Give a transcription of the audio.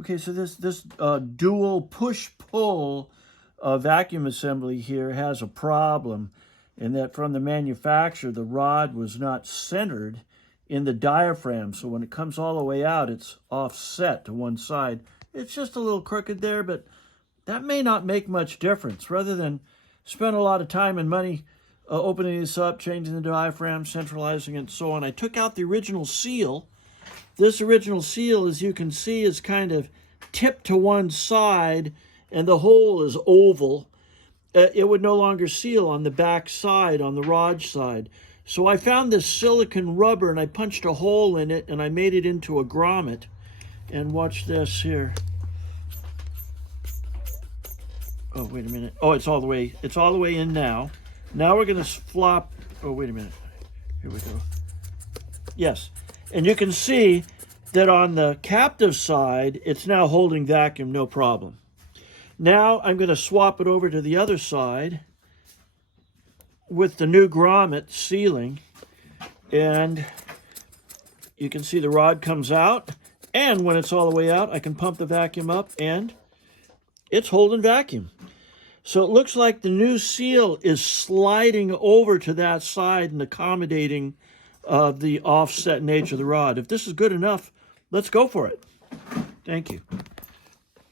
Okay, so this dual push-pull vacuum assembly here has a problem in that from the manufacturer, the rod was not centered in the diaphragm. So when it comes all the way out, it's offset to one side. It's just a little crooked there, but that may not make much difference. Rather than spend a lot of time and money opening this up, changing the diaphragm, centralizing it, and so on, I took out the original seal. This original seal, as you can see, is kind of tipped to one side, and the hole is oval. It would no longer seal on the back side, on the rod side. So I found this silicone rubber, and I punched a hole in it, and I made it into a grommet. And watch this here. Oh, wait a minute. Oh, it's all the way in now. Now we're going to flop. Oh, wait a minute. Here we go. Yes. And you can see that on the captive side, it's now holding vacuum, no problem. Now I'm going to swap it over to the other side with the new grommet sealing. And you can see the rod comes out. And when it's all the way out, I can pump the vacuum up and it's holding vacuum. So it looks like the new seal is sliding over to that side and accommodating the offset nature of the rod. If this is good enough, let's go for it. Thank you.